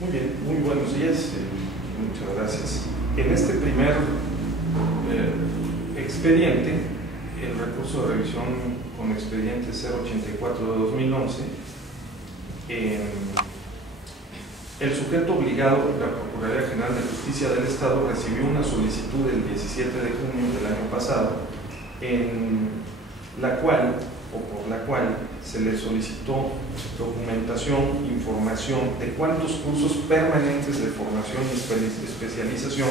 Muy bien, muy buenos días, muchas gracias. En este primer expediente, el recurso de revisión con expediente 084 de 2011, el sujeto obligado, la Procuraduría General de Justicia del Estado, recibió una solicitud el 17 de junio del año pasado, en la cual, o por la cual, se le solicitó documentación, información de cuántos cursos permanentes de formación y especialización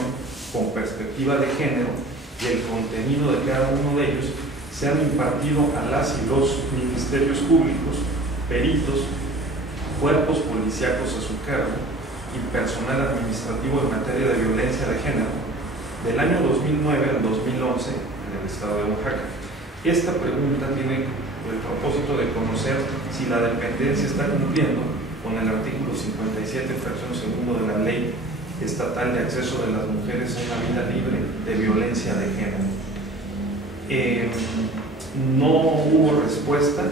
con perspectiva de género y el contenido de cada uno de ellos se han impartido a las y los ministerios públicos, peritos, cuerpos policíacos a su cargo y personal administrativo en materia de violencia de género del año 2009 al 2011 en el estado de Oaxaca. Esta pregunta tiene el propósito de conocer si la dependencia está cumpliendo con el artículo 57, fracción segundo de la Ley Estatal de Acceso de las Mujeres a una Vida Libre de Violencia de Género. No hubo respuesta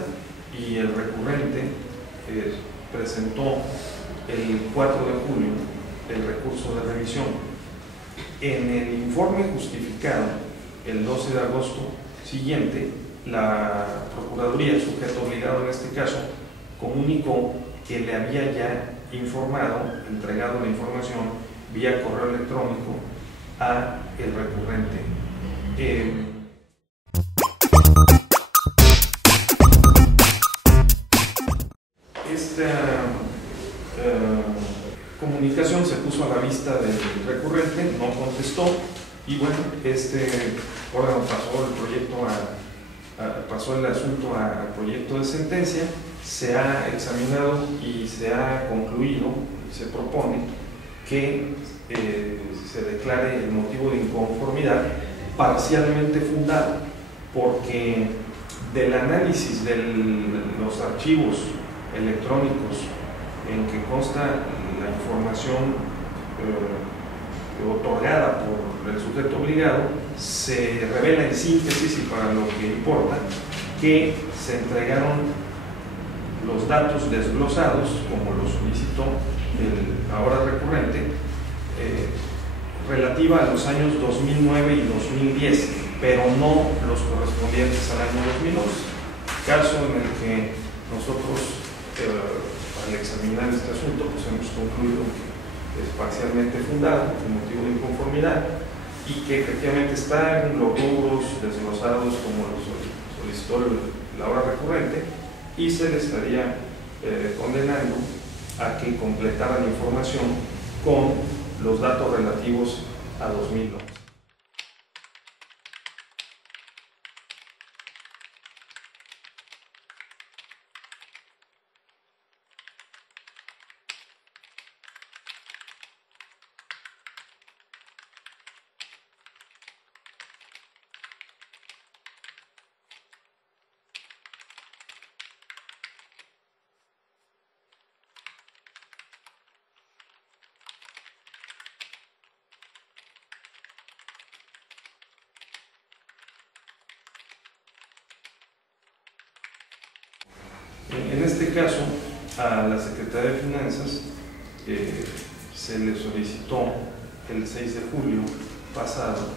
y el recurrente presentó el 4 de julio el recurso de revisión. En el informe justificado, el 12 de agosto siguiente, la Procuraduría, sujeto obligado en este caso, comunicó que le había ya informado, entregado la información vía correo electrónico a el recurrente. Esta comunicación se puso a la vista del recurrente, no contestó y bueno, este órgano pasó el proyecto pasó el asunto al proyecto de sentencia, se ha examinado y se ha concluido, se propone que se declare el motivo de inconformidad parcialmente fundado, porque del análisis de los archivos electrónicos en que consta la información otorgada por el sujeto obligado, se revela en síntesis y para lo que importa que se entregaron los datos desglosados, como lo solicitó el ahora recurrente, relativa a los años 2009 y 2010, pero no los correspondientes al año 2011, caso en el que nosotros al examinar este asunto pues hemos concluido que es parcialmente fundado por motivo de inconformidad y que efectivamente están los rubros desglosados como lo solicitó la ahora recurrente y se le estaría condenando a que completara la información con los datos relativos a 2011. En este caso, a la Secretaría de Finanzas se le solicitó el 6 de julio pasado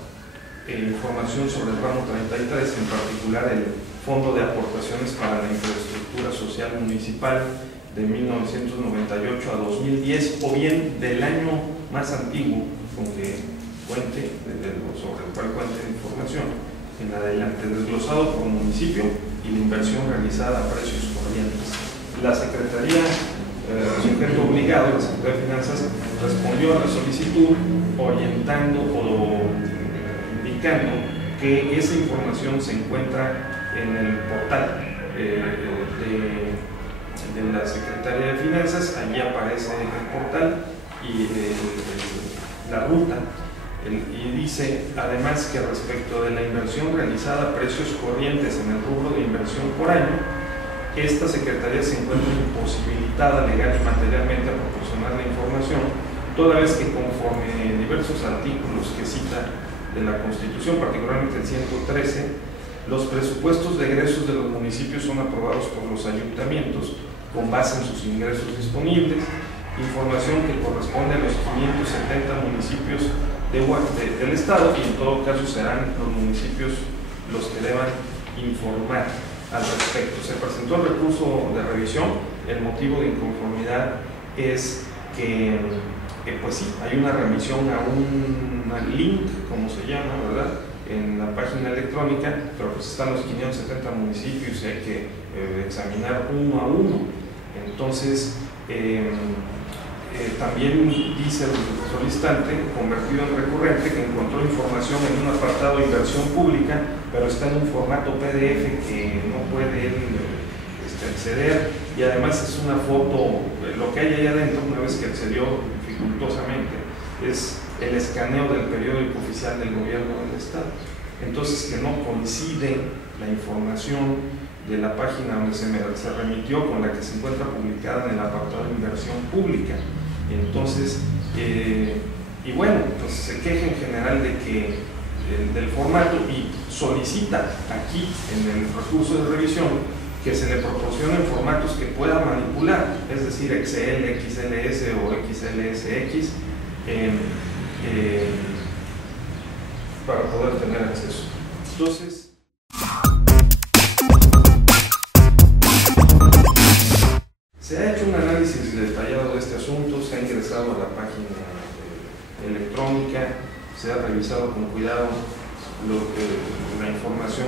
información sobre el ramo 33, en particular el Fondo de Aportaciones para la Infraestructura Social Municipal de 1998 a 2010, o bien del año más antiguo con que cuente, sobre el cual cuente la información en adelante, desglosado por municipio y la inversión realizada a precios corrientes. La Secretaría, sujeto obligado, la Secretaría de Finanzas, respondió a la solicitud orientando o indicando que esa información se encuentra en el portal de la Secretaría de Finanzas. Allí aparece el portal y la ruta. Y dice además que respecto de la inversión realizada a precios corrientes en el rubro de inversión por año, esta Secretaría se encuentra imposibilitada legal y materialmente a proporcionar la información, toda vez que conforme diversos artículos que cita de la Constitución, particularmente el 113, los presupuestos de egresos de los municipios son aprobados por los ayuntamientos con base en sus ingresos disponibles información que corresponde a los 570 municipios del Estado, y en todo caso serán los municipios los que deban informar al respecto. Se presentó el recurso de revisión. El motivo de inconformidad es que pues sí, hay una remisión a un link, como se llama, ¿verdad?, en la página electrónica, pero pues están los 570 municipios y hay que examinar uno a uno. Entonces, también dice el solicitante, convertido en recurrente, que encontró información en un apartado de inversión pública, pero está en un formato PDF que no puede él acceder, y además es una foto. Lo que hay ahí adentro, una vez que accedió dificultosamente, es el escaneo del periódico oficial del gobierno del Estado. Entonces, que no coincide la información de la página donde se remitió con la que se encuentra publicada en el apartado de inversión pública. Entonces, y bueno, pues se queja en general de que del formato, y solicita aquí en el recurso de revisión que se le proporcionen formatos que pueda manipular, es decir, Excel, XLS o XLSX, para poder tener acceso. Entonces, se ha hecho un análisis detallado de este asunto, se ha ingresado a la página electrónica, se ha revisado con cuidado la información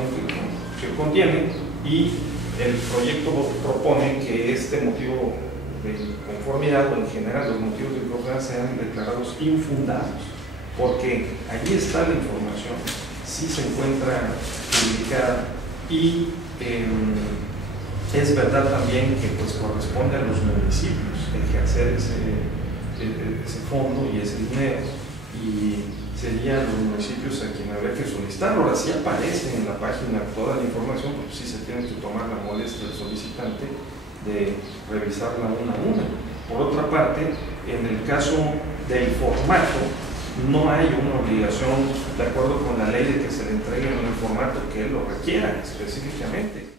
que contiene, y el proyecto propone que este motivo de inconformidad, o en general los motivos de inconformidad, sean declarados infundados, porque allí está la información, sí se encuentra publicada, y es verdad también que pues corresponde a los municipios ejercer ese fondo y ese dinero, y serían los municipios a quien habría que solicitarlo. Ahora sí aparece en la página toda la información, porque sí se tiene que tomar la molestia del solicitante de revisarla una a una. Por otra parte, en el caso del formato, no hay una obligación, de acuerdo con la ley, de que se le entregue en el formato que él lo requiera específicamente.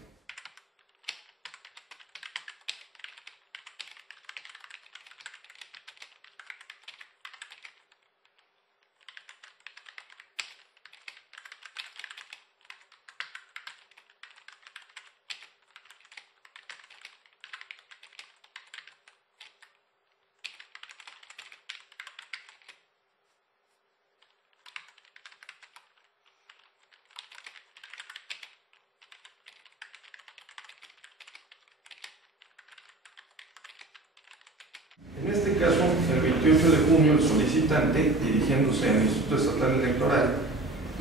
En este caso, el 28 de junio, el solicitante, dirigiéndose al Instituto Estatal Electoral,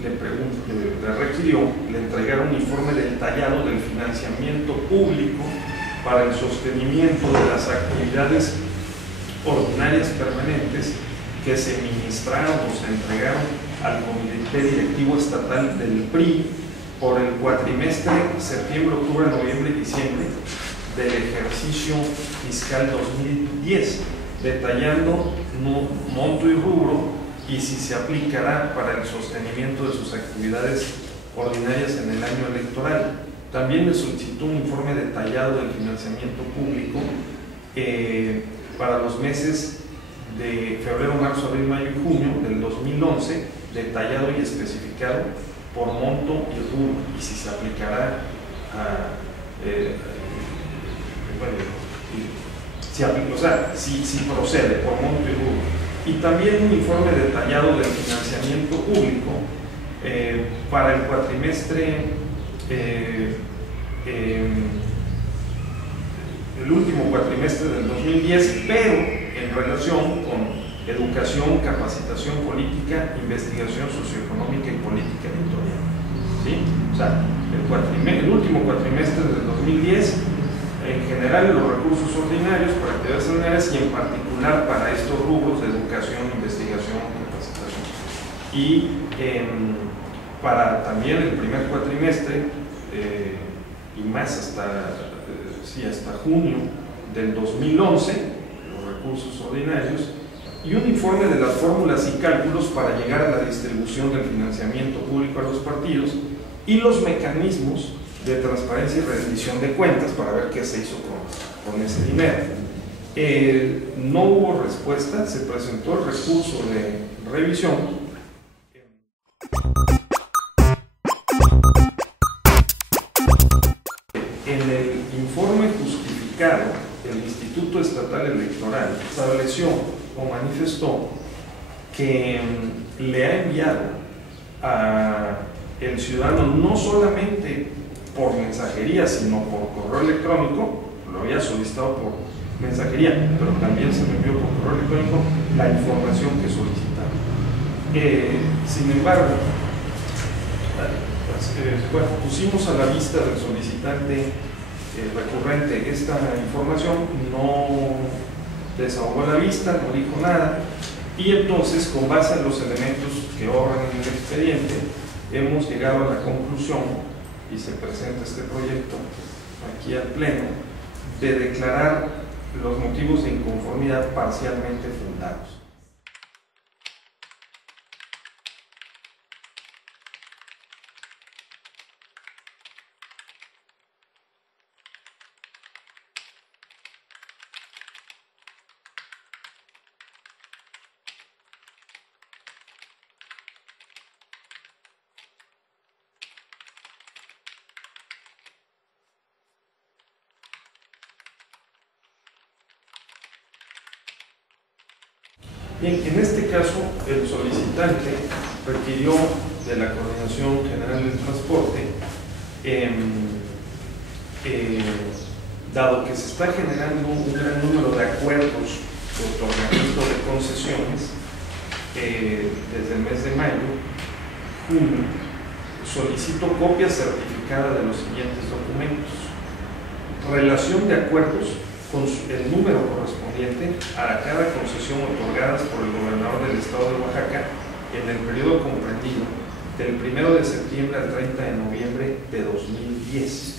le requirió le entregara un informe detallado del financiamiento público para el sostenimiento de las actividades ordinarias permanentes que se ministraron o se entregaron al Comité Directivo Estatal del PRI por el cuatrimestre septiembre, octubre, noviembre y diciembre del ejercicio fiscal 2010, detallando monto y rubro y si se aplicará para el sostenimiento de sus actividades ordinarias en el año electoral. También le solicitó un informe detallado del financiamiento público para los meses de febrero, marzo, abril, mayo y junio del 2011, detallado y especificado por monto y rubro, y si se aplicará a si procede por monto y rubro. Y también un informe detallado del financiamiento público para el cuatrimestre, el último cuatrimestre del 2010, pero en relación con educación, capacitación política, investigación socioeconómica y política editorial. ¿Sí? O sea, el último cuatrimestre del 2010, en general los recursos ordinarios para actividades ordinarias, y en particular para estos rubros de educación, investigación, capacitación. Y para también el primer cuatrimestre, y más hasta junio del 2011, los recursos ordinarios, y un informe de las fórmulas y cálculos para llegar a la distribución del financiamiento público a los partidos y los mecanismos de transparencia y rendición de cuentas para ver qué se hizo con ese dinero. No hubo respuesta, se presentó el recurso de revisión. En el informe justificado, el Instituto Estatal Electoral estableció o manifestó que le ha enviado al ciudadano no solamente por mensajería, sino por correo electrónico, lo había solicitado por mensajería, pero también se me envió por correo electrónico la información que solicitaba. Sin embargo, bueno, pusimos a la vista del solicitante recurrente esta información, no desahogó la vista, no dijo nada, y entonces, con base en los elementos que obran en el expediente, hemos llegado a la conclusión, y se presenta este proyecto aquí al Pleno, de declarar los motivos de inconformidad parcialmente fundados. Bien, en este caso, el solicitante requirió de la Coordinación General del Transporte, dado que se está generando un gran número de acuerdos de otorgamiento de concesiones desde el mes de mayo, junio, solicito copia certificada de los siguientes documentos: relación de acuerdos con el número correspondiente a cada concesión otorgadas por el gobernador del estado de Oaxaca en el periodo comprendido del 1 de septiembre al 30 de noviembre de 2010.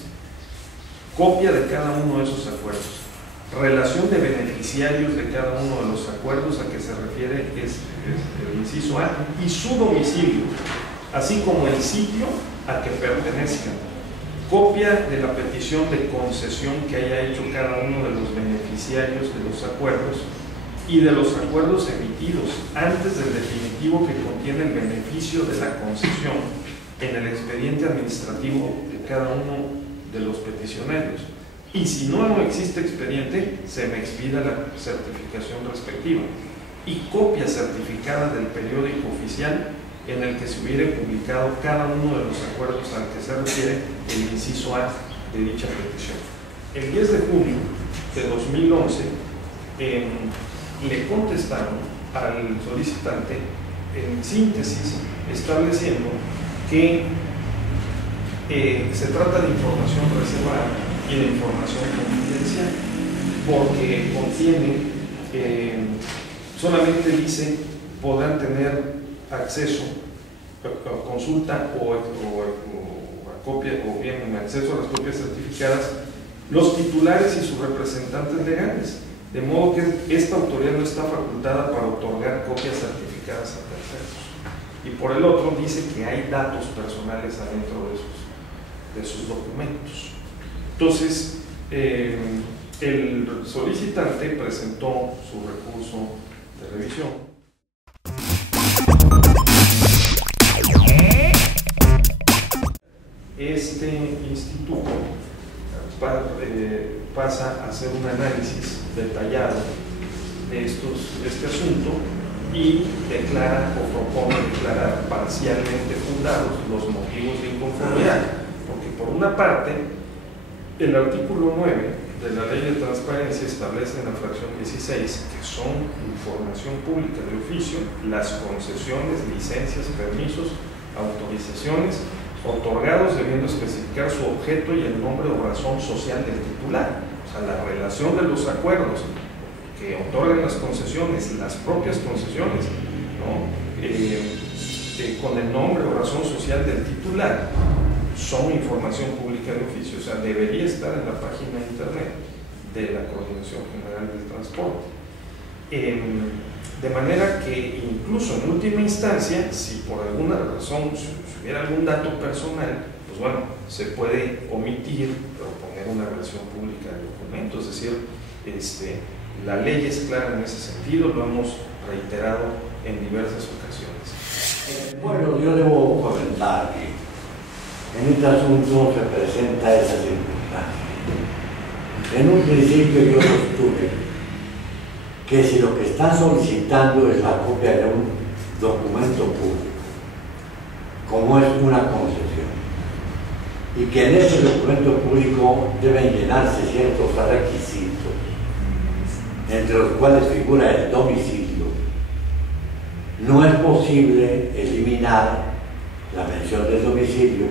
Copia de cada uno de esos acuerdos. Relación de beneficiarios de cada uno de los acuerdos a que se refiere es el inciso A, y su domicilio, así como el sitio a que pertenezcan. Copia de la petición de concesión que haya hecho cada uno de los beneficiarios de los acuerdos y de los acuerdos emitidos antes del definitivo que contiene el beneficio de la concesión en el expediente administrativo de cada uno de los peticionarios. Y si no existe expediente, se me expida la certificación respectiva. Y copia certificada del periódico oficial en el que se hubiera publicado cada uno de los acuerdos al que se refiere el inciso A de dicha petición. El 10 de junio de 2011 le contestaron al solicitante en síntesis estableciendo que se trata de información reservada y de información confidencial, porque contiene, solamente dice, podrán tener acceso a consulta o a copia, o bien acceso a las copias certificadas, los titulares y sus representantes legales, de modo que esta autoridad no está facultada para otorgar copias certificadas a terceros. Y por el otro dice que hay datos personales adentro de sus documentos. Entonces, el solicitante presentó su recurso de revisión. Este instituto pasa a hacer un análisis detallado de este asunto y declara o propone declarar parcialmente fundados los motivos de inconformidad, porque por una parte el artículo 9 de la Ley de Transparencia establece en la fracción 16 que son información pública de oficio las concesiones, licencias, permisos, autorizaciones otorgados debiendo especificar su objeto y el nombre o razón social del titular. O sea, la relación de los acuerdos que otorgan las concesiones, las propias concesiones, ¿no? Con el nombre o razón social del titular, son información pública de oficio. O sea, debería estar en la página de internet de la Coordinación General del Transporte. De manera que incluso en última instancia, si por alguna razón hubiera algún dato personal, pues bueno, se puede omitir o poner una versión pública del documento, es decir, La ley es clara en ese sentido, lo hemos reiterado en diversas ocasiones. Bueno, yo debo comentar que en este asunto se presenta esa circunstancia. En un principio yo sostuve que si lo que están solicitando es la copia de un documento público, como es una concesión, y que en ese documento público deben llenarse ciertos requisitos, entre los cuales figura el domicilio, no es posible eliminar la mención del domicilio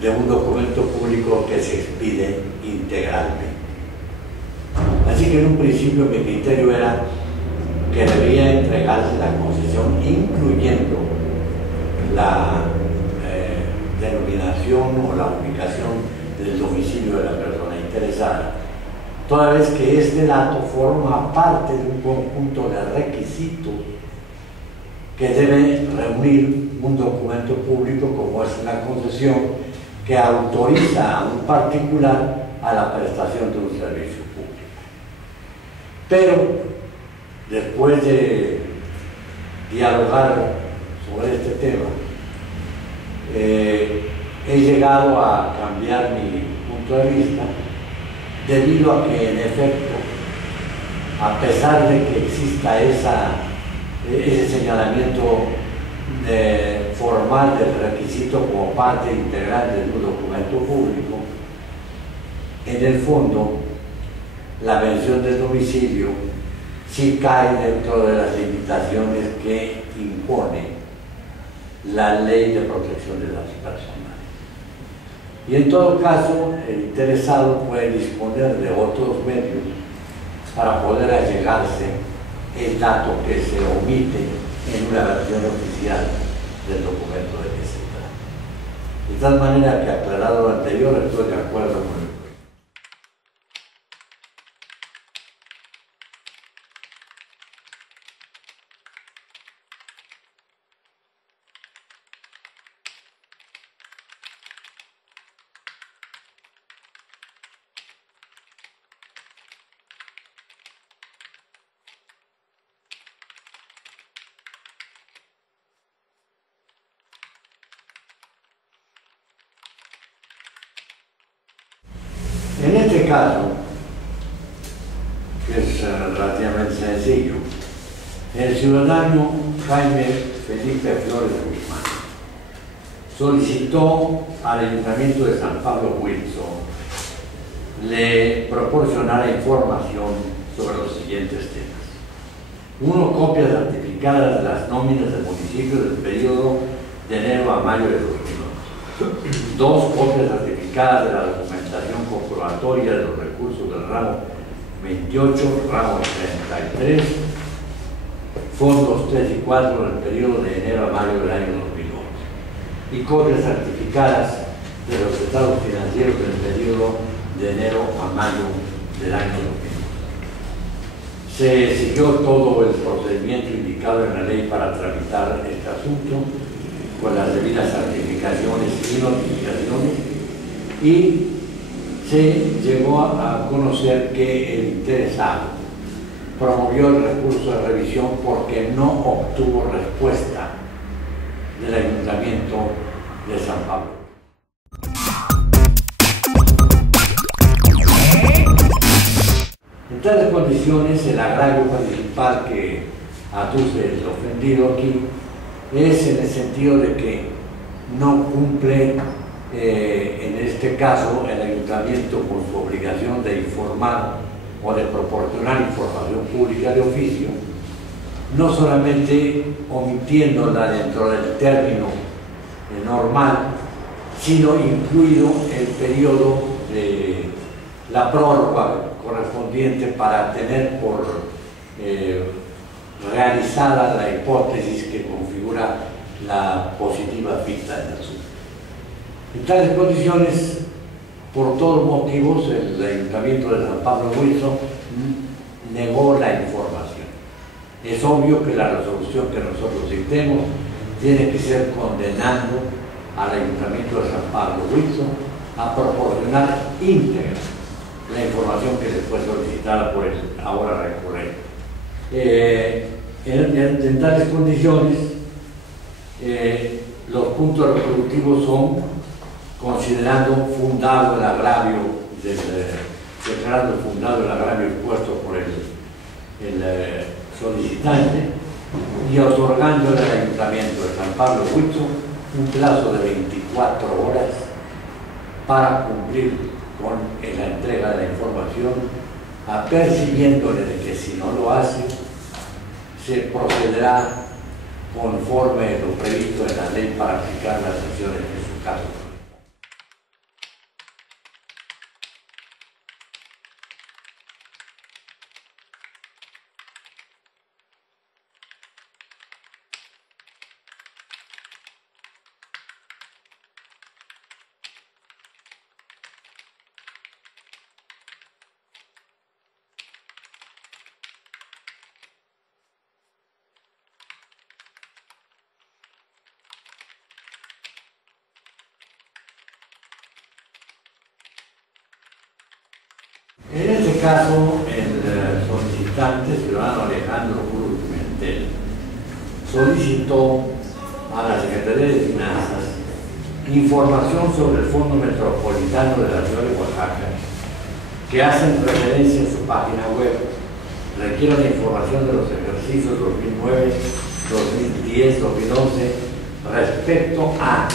de un documento público que se expide integralmente. Así que en un principio mi criterio era que debía entregarse la concesión, incluyendo la denominación o la ubicación del domicilio de la persona interesada, toda vez que este dato forma parte de un conjunto de requisitos que debe reunir un documento público como es la concesión, que autoriza a un particular a la prestación de un servicio público. Pero después de dialogar sobre este tema, he llegado a cambiar mi punto de vista, debido a que en efecto, a pesar de que exista ese señalamiento formal del requisito como parte integral de un documento público, en el fondo la mención del domicilio sí cae dentro de las limitaciones que impone la Ley de Protección de Datos Personales. Y en todo caso, el interesado puede disponer de otros medios para poder allegarse el dato que se omite en una versión oficial del documento de que se trata. De tal manera que, aclarado lo anterior, estoy de acuerdo con el En este caso, que es relativamente sencillo, el ciudadano Jaime Felipe Flores Guzmán solicitó al Ayuntamiento de San Pablo Huitzó le proporcionara información sobre los siguientes temas. 1. Copias certificadas de las nóminas del municipio del periodo de enero a mayo de 2011. 2. Copias certificadas de la documentación comprobatoria de los recursos del ramo 28, ramo 33, fondos 3 y 4 del periodo de enero a mayo del año 2011. Y copias certificadas de los estados financieros del periodo de enero a mayo del año 2011. Se siguió todo el procedimiento indicado en la ley para tramitar este asunto, con las debidas certificaciones y notificaciones, y se llegó a conocer que el interesado promovió el recurso de revisión porque no obtuvo respuesta del Ayuntamiento de San Pablo. En tales condiciones, el agravio principal que aduce el ofendido aquí es en el sentido de que no cumple, en este caso, el Ayuntamiento con su obligación de informar o de proporcionar información pública de oficio, no solamente omitiéndola dentro del término normal, sino incluido el periodo de la prórroga correspondiente para tener por realizada la hipótesis que configura la positiva ficta del asunto. En tales condiciones, por todos motivos, el Ayuntamiento de San Pablo Huitzó negó la información. Es obvio que la resolución que nosotros dictemos tiene que ser condenando al Ayuntamiento de San Pablo Huitzó a proporcionar íntegra la información que les fue solicitada por el ahora recurrente. En tales condiciones, los puntos reproductivos son, considerando fundado el agravio, declarando fundado el agravio expuesto por el solicitante, y otorgándole al Ayuntamiento de San Pablo Huicho un plazo de 24 horas para cumplir con la entrega de la información, apercibiéndole de que si no lo hace, se procederá conforme lo previsto en la ley para aplicar las sanciones en su caso. En este caso, el solicitante, ciudadano Alejandro Cruz Pimentel, solicitó a la Secretaría de Finanzas información sobre el Fondo Metropolitano de la Ciudad de Oaxaca, que hacen referencia en su página web. Requiere la información de los ejercicios 2009, 2010, 2011 respecto a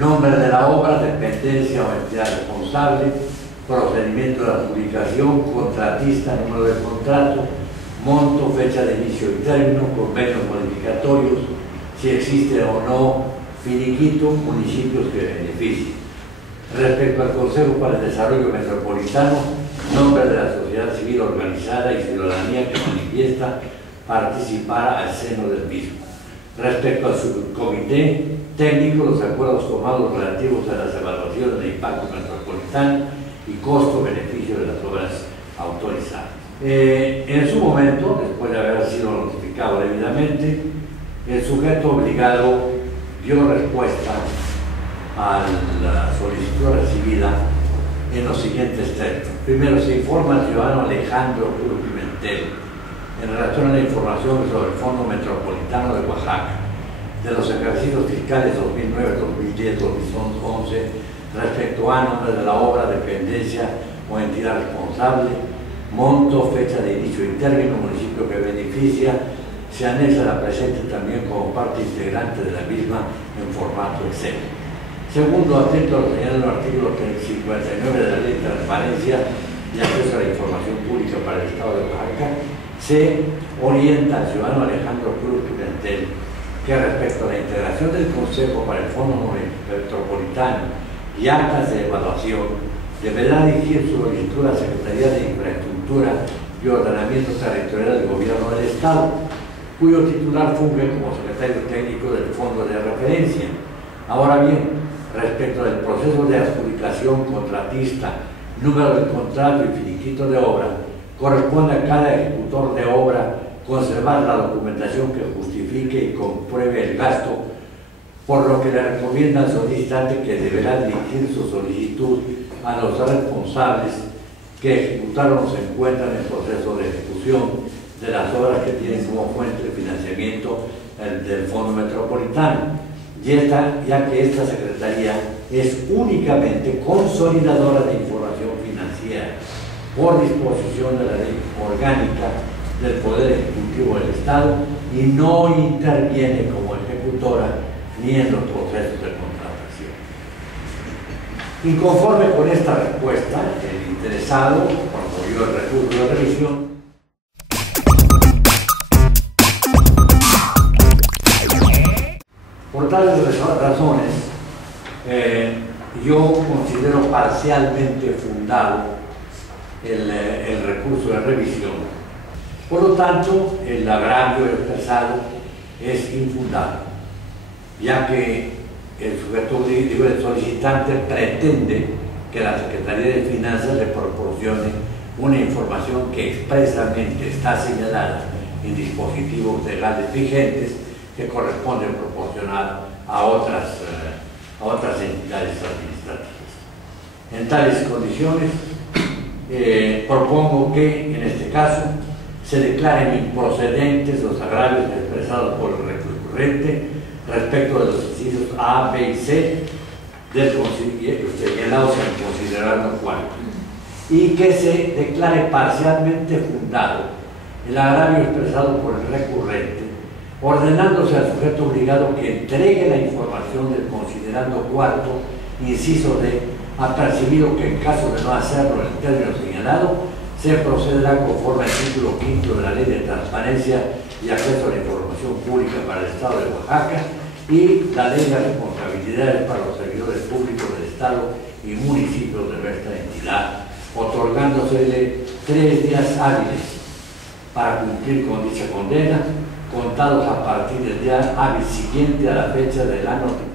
nombre de la obra, dependencia o entidad responsable, procedimiento de adjudicación, contratista, número de contrato, monto, fecha de inicio y término, convenios modificatorios, si existe o no finiquito, municipios que beneficien. Respecto al Consejo para el Desarrollo Metropolitano, nombre de la sociedad civil organizada y ciudadanía que manifiesta participar al seno del mismo. Respecto al subcomité técnico, los acuerdos tomados relativos a las evaluaciones de impacto metropolitano y costo-beneficio de las obras autorizadas. En su momento, después de haber sido notificado debidamente, el sujeto obligado dio respuesta a la solicitud recibida en los siguientes términos. Primero, se informa al ciudadano Alejandro Cruz Pimentel en relación a la información sobre el Fondo Metropolitano de Oaxaca de los ejercicios fiscales 2009, 2010, 2011 respecto a nombre de la obra, dependencia o entidad responsable, monto, fecha de inicio y término, municipio que beneficia, se anexa la presente también como parte integrante de la misma en formato Excel. Segundo, atento a lo señalado en el artículo 59 de la Ley de Transparencia y Acceso a la Información Pública para el Estado de Oaxaca, se orienta al ciudadano Alejandro Cruz Pimentel que respecto a la integración del Consejo para el Fondo Metropolitano y actas de evaluación, deberá dirigir su solicitud a la Secretaría de Infraestructura y Ordenamiento Territorial del Gobierno del Estado, cuyo titular funge como secretario técnico del fondo de referencia. Ahora bien, respecto del proceso de adjudicación, contratista, número de contrato y finiquito de obra, corresponde a cada ejecutor de obra conservar la documentación que justifique y compruebe el gasto, por lo que le recomienda al solicitante que deberá dirigir su solicitud a los responsables que ejecutaron o se encuentran en proceso de ejecución de las obras que tienen como fuente de financiamiento del Fondo Metropolitano, ya que esta Secretaría es únicamente consolidadora de información financiera por disposición de la Ley Orgánica del Poder Ejecutivo del Estado y no interviene como ejecutora ni en los procesos de contratación. Inconforme con esta respuesta, el interesado promovió el recurso de revisión. Por tales razones, yo considero parcialmente fundado el recurso de revisión. Por lo tanto, el agravio expresado es infundado, ya que el solicitante pretende que la Secretaría de Finanzas le proporcione una información que expresamente está señalada en dispositivos legales vigentes que corresponden proporcionar a otras entidades administrativas. En tales condiciones, propongo que en este caso se declaren improcedentes los agravios expresados por el recurrente respecto de los incisos A, B y C del señalados en considerando cual, y que se declare parcialmente fundado el agravio expresado por el recurrente, ordenándose al sujeto obligado que entregue la información del considerando cuarto, inciso D, apercibido que en caso de no hacerlo en el término señalado, se procederá conforme al título quinto de la Ley de Transparencia y Acceso a la Información Pública para el Estado de Oaxaca y la Ley de Responsabilidades para los servidores públicos del Estado y municipios de nuestra entidad, otorgándosele 3 días hábiles para cumplir con dicha condena, contados a partir del día hábil siguiente a la fecha de la notificación.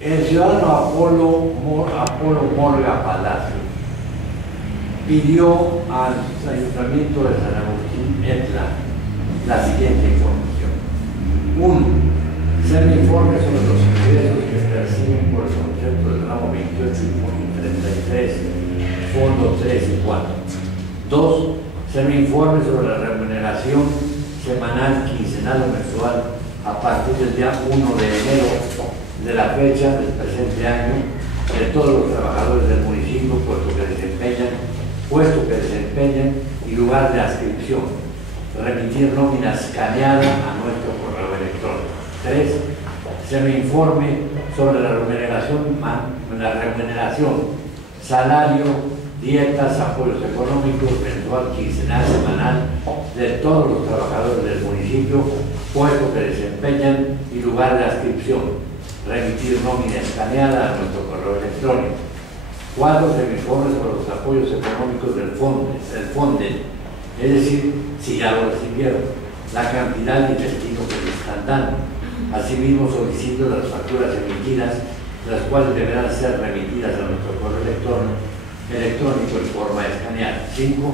El ciudadano Apolo Morga Palacio pidió al Ayuntamiento de San Agustín Etla la siguiente información. 1. Se me informe sobre los ingresos que se perciben por el concepto del ramo 28 y 33, fondo 3 y 4. 2. Se me informe sobre la remuneración semanal, quincenal o mensual a partir del día 1 de enero de la fecha del presente año de todos los trabajadores del municipio puesto que desempeñan y lugar de adscripción, remitir nómina escaneada a nuestro correo electrónico. 3. Se me informe sobre la remuneración, salario, dietas, apoyos económicos, mensual, quincenal, semanal de todos los trabajadores del municipio puesto que desempeñan y lugar de adscripción, remitir nómina escaneada a nuestro correo electrónico. 4. Se me informe sobre los apoyos económicos del FONDE, es decir, si ya lo recibieron, la cantidad y destino que les están dando. Asimismo, solicito las facturas emitidas, las cuales deberán ser remitidas a nuestro correo electrónico en forma escaneada. 5.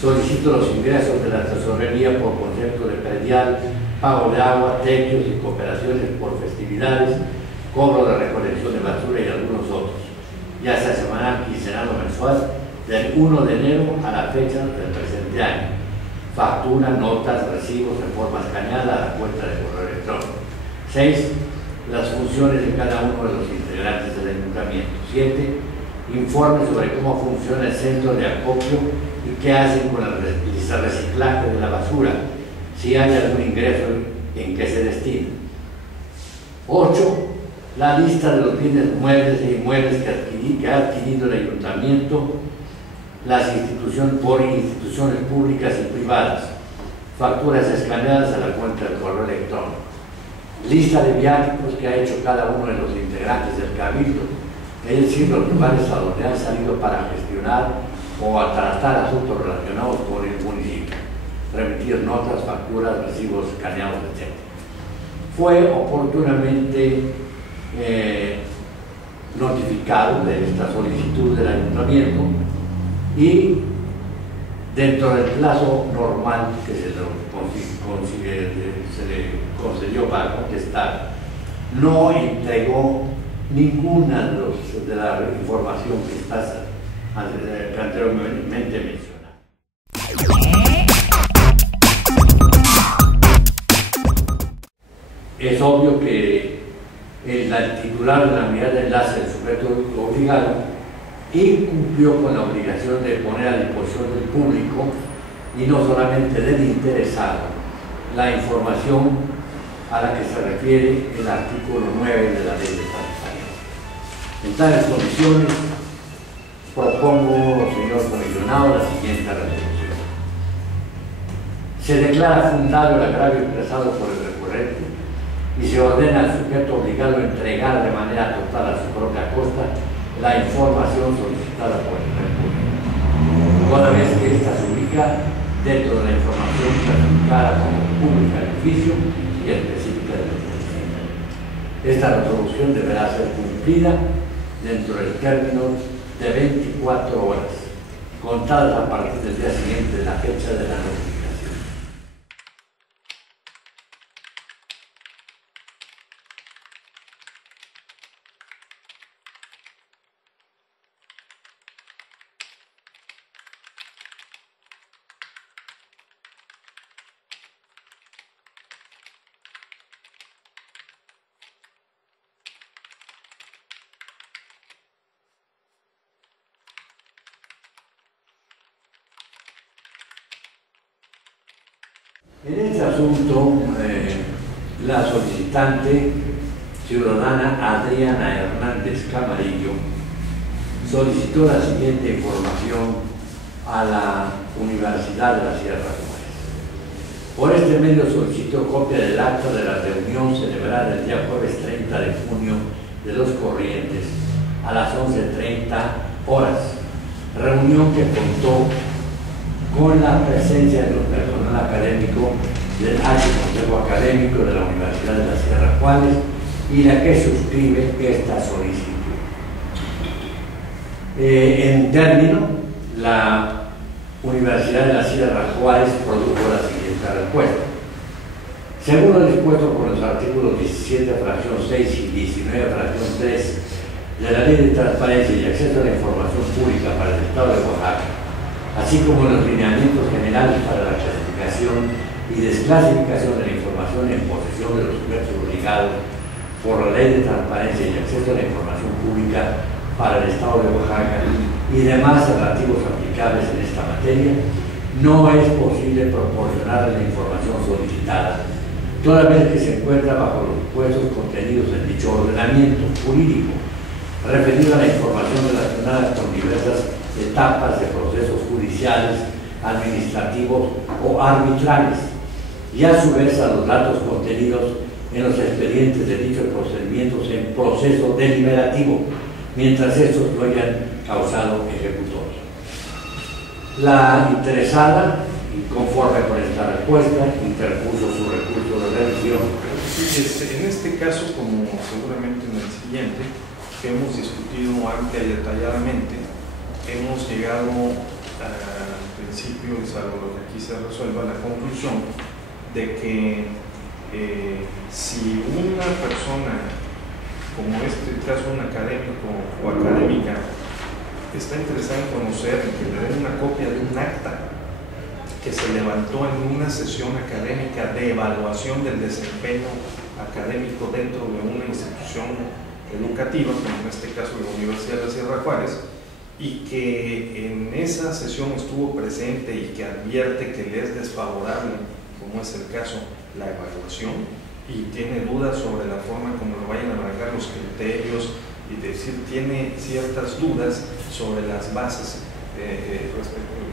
Solicito los ingresos de la tesorería por concepto de predial, pago de agua, techos y cooperaciones por festividades, cobro de recolección de basura y algunos otros, ya sea semanal, quincenal o mensual, del 1 de enero a la fecha del presente año. Factura, notas, recibos en forma escaneada a la cuenta de correo electrónico. 6. Las funciones de cada uno de los integrantes del ayuntamiento. 7. Informe sobre cómo funciona el centro de acopio y qué hacen con el reciclaje de la basura, si hay algún ingreso en que se destina. 8. La lista de los bienes muebles e inmuebles que ha adquirido el ayuntamiento, por instituciones públicas y privadas, facturas escaneadas a la cuenta del correo electrónico. Lista de viáticos que ha hecho cada uno de los integrantes del cabildo, es decir, los lugares a donde han salido para gestionar o a tratar asuntos relacionados con el municipio, remitir notas, facturas, recibos escaneados, etc. Fue oportunamente notificado de esta solicitud del ayuntamiento y dentro del plazo normal que se le concedió para contestar, no entregó ninguna de la información que anteriormente mencionada. Es obvio que el titular de la unidad de enlace del sujeto obligado incumplió con la obligación de poner a disposición del público y no solamente del interesado la información a la que se refiere el artículo 9 de la Ley de Transparencia. En tales condiciones, propongo, señor comisionado, la siguiente resolución. Se declara fundado el agravio expresado por el recurrente y se ordena al sujeto obligado a entregar de manera total a su propia costa la información solicitada por el público, toda vez que ésta se ubica dentro de la información clasificada como pública de oficio y específica del procedimiento. Esta resolución deberá ser cumplida dentro del término de 24 horas, contadas a partir del día siguiente de la fecha de la notificación. En este asunto, la solicitante ciudadana Adriana Hernández Camarillo solicitó la siguiente información a la Universidad de la Sierra Juárez. Por este medio solicitó copia del acta de la reunión celebrada el día jueves 30 de junio de Los Corrientes a las 11:30 horas, reunión que contó con la presencia de los personal académico del Alto Consejo Académico de la Universidad de la Sierra Juárez y la que suscribe esta solicitud. En término, la Universidad de la Sierra Juárez produjo la siguiente respuesta. Según lo dispuesto por los artículos 17, fracción 6 y 19, fracción 3 de la Ley de Transparencia y Acceso a la Información Pública para el Estado de Oaxaca, así como los lineamientos generales para la clasificación y desclasificación de la información en posesión de los sujetos obligados por la Ley de Transparencia y Acceso a la Información Pública para el Estado de Oaxaca y demás relativos aplicables en esta materia, no es posible proporcionar la información solicitada, toda vez que se encuentra bajo los supuestos contenidos en dicho ordenamiento jurídico, referido a la información relacionada con diversas etapas de procesos judiciales, administrativos o arbitrales, y a su vez a los datos contenidos en los expedientes de dichos procedimientos en proceso deliberativo, mientras estos no hayan causado ejecutoria. La interesada, conforme con esta respuesta, interpuso su recurso de revisión. En este caso, como seguramente en el siguiente, que hemos discutido amplia y detalladamente, hemos llegado al principio, y salvo lo que aquí se resuelva, a la conclusión de que si una persona, como este caso un académico o académica, está interesada en conocer, en que le den una copia de un acta que se levantó en una sesión académica de evaluación del desempeño académico dentro de una institución educativa, como en este caso la Universidad de la Sierra Juárez, y que en esa sesión estuvo presente y que advierte que le es desfavorable, como es el caso, la evaluación, y tiene dudas sobre la forma como lo vayan a manejar los criterios, y decir, tiene ciertas dudas sobre las bases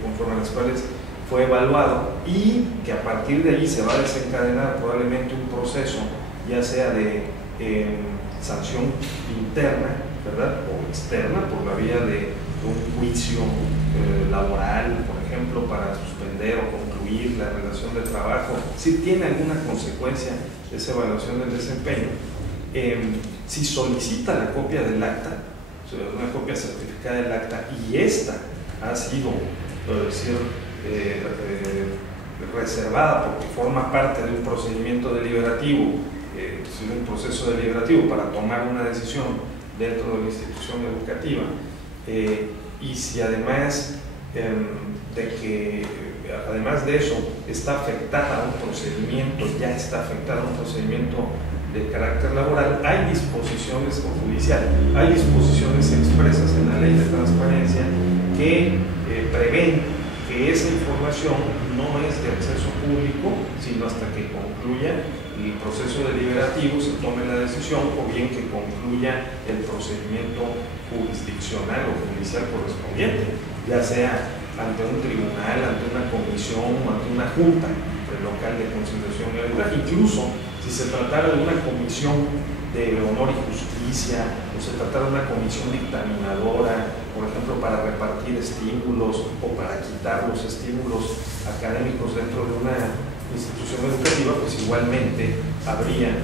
conforme a las cuales fue evaluado, y que a partir de ahí se va a desencadenar probablemente un proceso, ya sea de sanción interna, ¿verdad?, o externa, por la vía de un juicio laboral, por ejemplo, para suspender o concluir la relación de trabajo, si tiene alguna consecuencia esa evaluación del desempeño. Si solicita la copia del acta, una copia certificada del acta, y esta ha sido, por decir, reservada porque forma parte de un procedimiento deliberativo, un proceso deliberativo para tomar una decisión dentro de la institución educativa, y si además además de eso está afectada a un procedimiento, ya está afectada a un procedimiento de carácter laboral, hay disposiciones, o judicial, hay disposiciones expresas en la Ley de Transparencia que prevén que esa información no es de acceso público, sino hasta que concluya el proceso deliberativo, se tome la decisión, o bien que concluya el procedimiento jurisdiccional o judicial correspondiente, ya sea ante un tribunal, ante una comisión o ante una junta local de conciliación y arbitraje. Incluso si se tratara de una comisión de honor y justicia, o se tratara de una comisión dictaminadora, por ejemplo, para repartir estímulos o para quitar los estímulos académicos dentro de una institución educativa, pues igualmente habría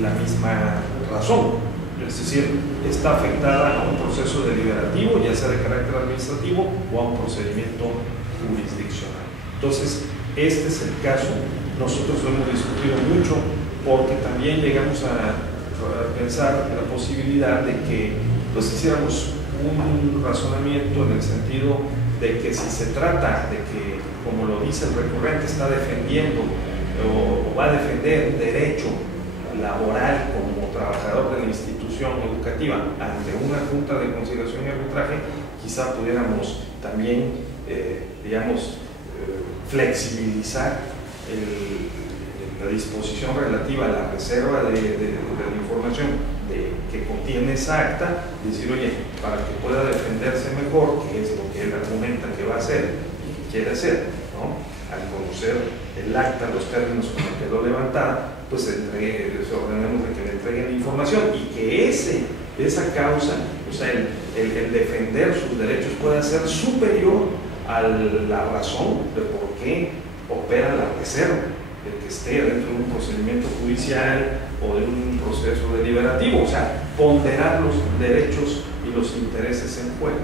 la misma razón. Es decir, está afectada a un proceso deliberativo, ya sea de carácter administrativo o a un procedimiento jurisdiccional. Entonces, este es el caso. Nosotros lo hemos discutido mucho porque también llegamos a pensar en la posibilidad de que pues hiciéramos un razonamiento en el sentido de que si se trata de que, como lo dice el recurrente, está defendiendo o va a defender un derecho laboral como trabajador de la institución educativa ante una junta de conciliación y arbitraje, quizá pudiéramos también, flexibilizar la disposición relativa a la reserva de la información que contiene esa acta, decir, oye, para que pueda defenderse mejor, que es lo que él argumenta que va a hacer y que quiere hacer, ¿no? Al conocer el acta, los términos con los que quedó levantada, pues ordenemos de que le entreguen información y que esa causa, o sea, el defender sus derechos pueda ser superior a la razón de por qué opera la reserva, el que esté dentro de un procedimiento judicial o de un proceso deliberativo, o sea, ponderar los derechos y los intereses en juego.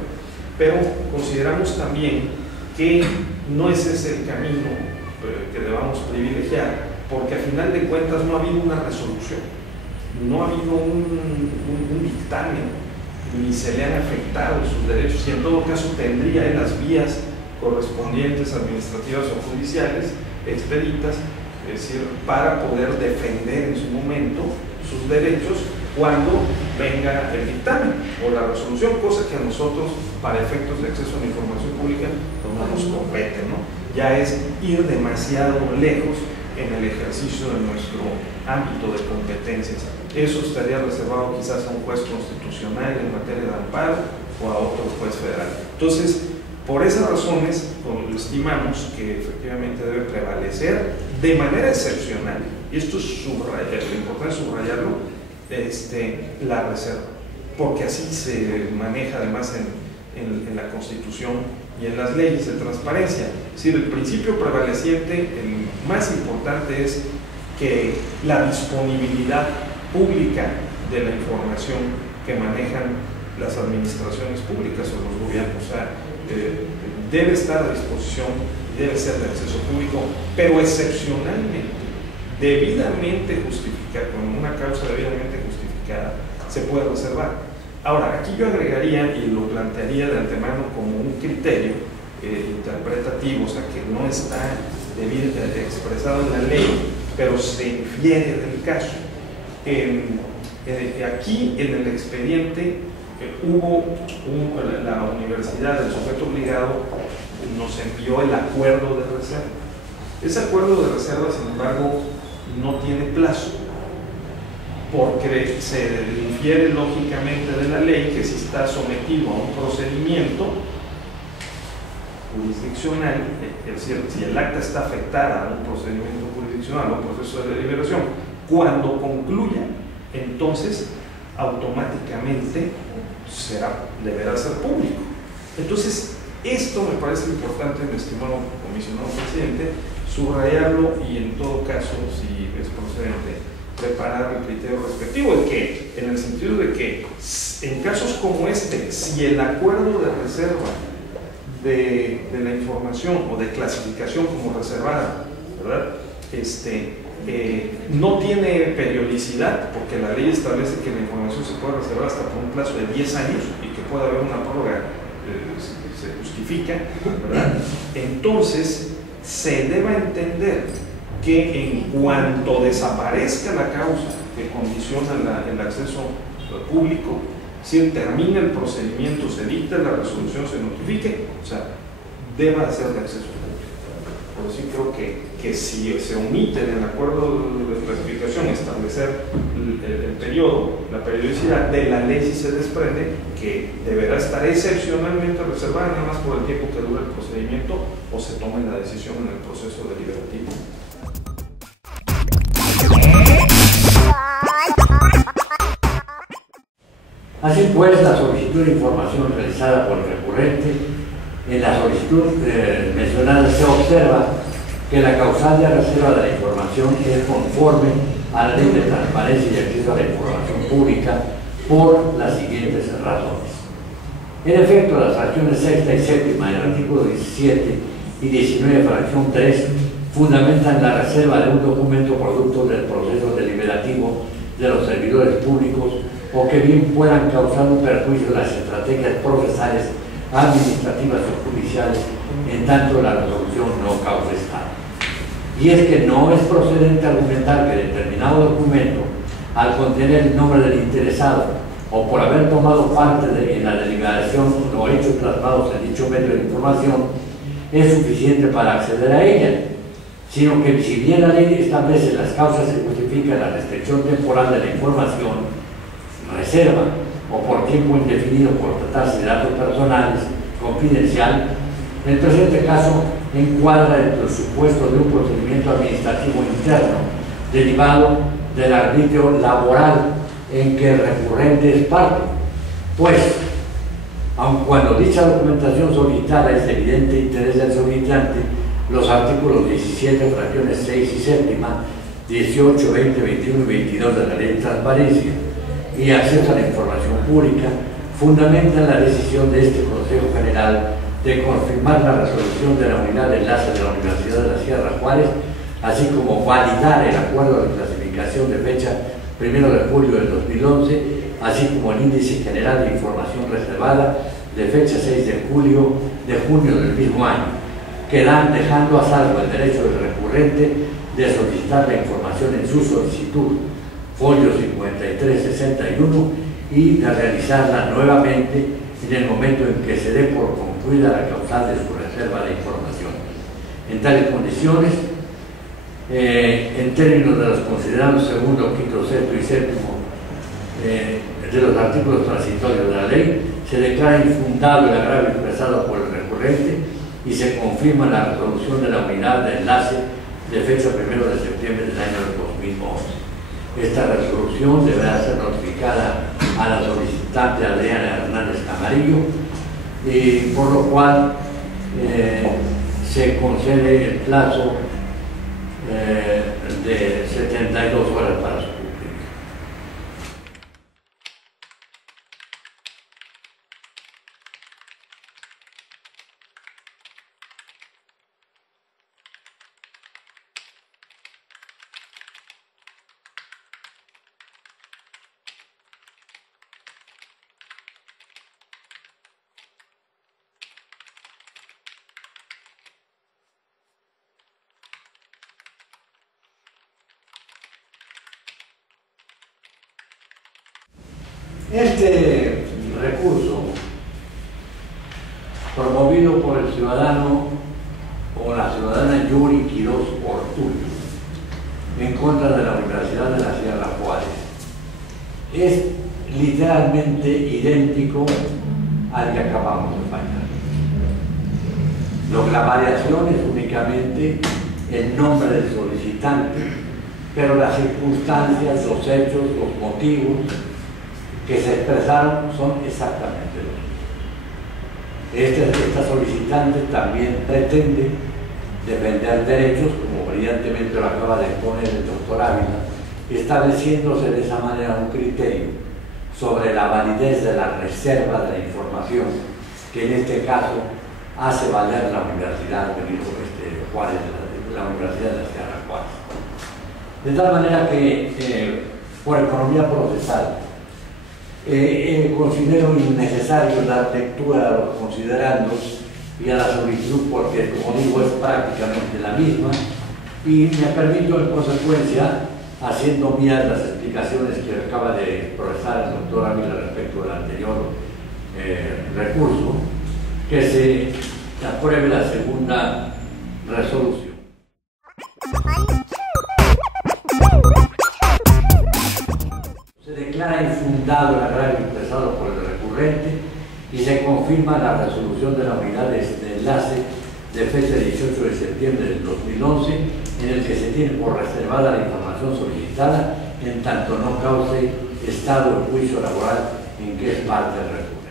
Pero consideramos también que no ese es el camino que debamos privilegiar, porque a final de cuentas no ha habido una resolución, no ha habido un dictamen, ni se le han afectado sus derechos, y en todo caso tendría en las vías correspondientes administrativas o judiciales expeditas, es decir, para poder defender en su momento sus derechos cuando venga el dictamen o la resolución, cosa que a nosotros, para efectos de acceso a la información pública, no nos compete, ¿no? Ya es ir demasiado lejos en el ejercicio de nuestro ámbito de competencias. Eso estaría reservado quizás a un juez constitucional en materia de amparo o a otro juez federal. Entonces, por esas razones, estimamos que efectivamente debe prevalecer de manera excepcional, y esto es importante subrayarlo, la reserva, porque así se maneja además en la Constitución y en las leyes de transparencia. Es decir, el principio prevaleciente, el más importante, es que la disponibilidad pública de la información que manejan las administraciones públicas o los gobiernos, o sea, debe estar a disposición, debe ser de acceso público, pero excepcionalmente, debidamente justificada, con una causa debidamente justificada, se puede reservar. Ahora, aquí yo agregaría y lo plantearía de antemano como un criterio interpretativo, o sea, que no está expresado en la ley, pero se infiere del caso. Aquí en el expediente la universidad, el sujeto obligado, nos envió el acuerdo de reserva. Ese acuerdo de reserva, sin embargo, no tiene plazo, porque se infiere lógicamente de la ley que si está sometido a un procedimiento jurisdiccional, es decir, si el acta está afectada a un procedimiento jurisdiccional o un proceso de deliberación, cuando concluya, entonces automáticamente deberá ser público. Entonces, esto me parece importante, mi estimado comisionado presidente, subrayarlo y en todo caso, si es procedente, preparar el criterio respectivo, en el sentido de que en casos como este, si el acuerdo de reserva de la información o de clasificación como reservada, ¿verdad? No tiene periodicidad, porque la ley establece que la información se puede reservar hasta por un plazo de 10 años y que puede haber una prórroga, se justifica, ¿verdad? Entonces, se debe entender que en cuanto desaparezca la causa que condiciona el acceso público, si termina el procedimiento, se dicta la resolución, se notifique, o sea, deba ser de acceso público. Pero sí creo que si se omite en el acuerdo de clasificación establecer el periodo, la periodicidad, de la ley sí se desprende que deberá estar excepcionalmente reservada nada más por el tiempo que dura el procedimiento o se tome la decisión en el proceso deliberativo. Así pues, la solicitud de información realizada por el recurrente, en la solicitud mencionada se observa que la causal de reserva de la información es conforme a la Ley de Transparencia y Acceso a la Información Pública por las siguientes razones. En efecto, las fracciones sexta y séptima del artículo 17 y 19, fracción 3, fundamentan la reserva de un documento producto del proceso deliberativo de los servidores públicos o que bien puedan causar un perjuicio de las estrategias procesales, administrativas o judiciales, en tanto la resolución no cause estado. Y es que no es procedente argumentar que determinado documento, al contener el nombre del interesado o por haber tomado parte en la deliberación o hechos plasmados en dicho medio de información, es suficiente para acceder a ella, sino que si bien la ley establece las causas que justifican la restricción temporal de la información, reserva o por tiempo indefinido por tratarse de datos personales, confidencial, en presente caso encuadra dentro del supuesto de un procedimiento administrativo interno derivado del arbitrio laboral en que el recurrente es parte, pues, aun cuando dicha documentación solicitada es de evidente interés del solicitante, los artículos 17, fracciones 6 y séptima, 18, 20, 21 y 22 de la Ley de Transparencia y Acceso a la Información Pública fundamentan la decisión de este Consejo General de confirmar la resolución de la Unidad de Enlace de la Universidad de la Sierra Juárez, así como validar el acuerdo de clasificación de fecha 1 de julio del 2011, así como el Índice General de Información Reservada de fecha 6 de junio del mismo año, dejando a salvo el derecho del recurrente de solicitar la información en su solicitud, folio 5361, y de realizarla nuevamente en el momento en que se dé por concluida la causal de su reserva de información. En tales condiciones, en términos de los considerados segundo, quinto, sexto y séptimo de los artículos transitorios de la ley, se declara infundado el agravio expresado por el recurrente y se confirma la resolución de la Unidad de Enlace de fecha 1 de septiembre del año 2011. Esta resolución deberá ser notificada a la solicitante Adriana Hernández Camarillo, y por lo cual se concede el plazo de 72 horas para su cumplimiento. Este recurso, promovido por el ciudadano o la ciudadana Yuri Quiroz Ortulio, en contra de la Universidad de la Sierra Juárez, es literalmente idéntico al que acabamos de fallar. La variación es únicamente el nombre del solicitante, pero las circunstancias, los hechos, los motivos que se expresaron son exactamente los mismos. Esta solicitante también pretende defender derechos, como brillantemente lo acaba de exponer el doctor Ávila, estableciéndose de esa manera un criterio sobre la validez de la reserva de la información que en este caso hace valer la Universidad Juárez, la Universidad de la Sierra Juárez. De tal manera que por economía procesal considero innecesario dar lectura a los considerandos y a la solicitud porque, como digo, es prácticamente la misma, y me permito en consecuencia, haciendo mías las explicaciones que acaba de expresar el doctor Ávila respecto del anterior recurso, que se apruebe la segunda resolución. Se declara infundado el agravio expresado por el recurrente y se confirma la resolución de la Unidad de Enlace de fecha 18 de septiembre del 2011, en el que se tiene por reservada la información solicitada en tanto no cause estado el juicio laboral en que es parte del recurso.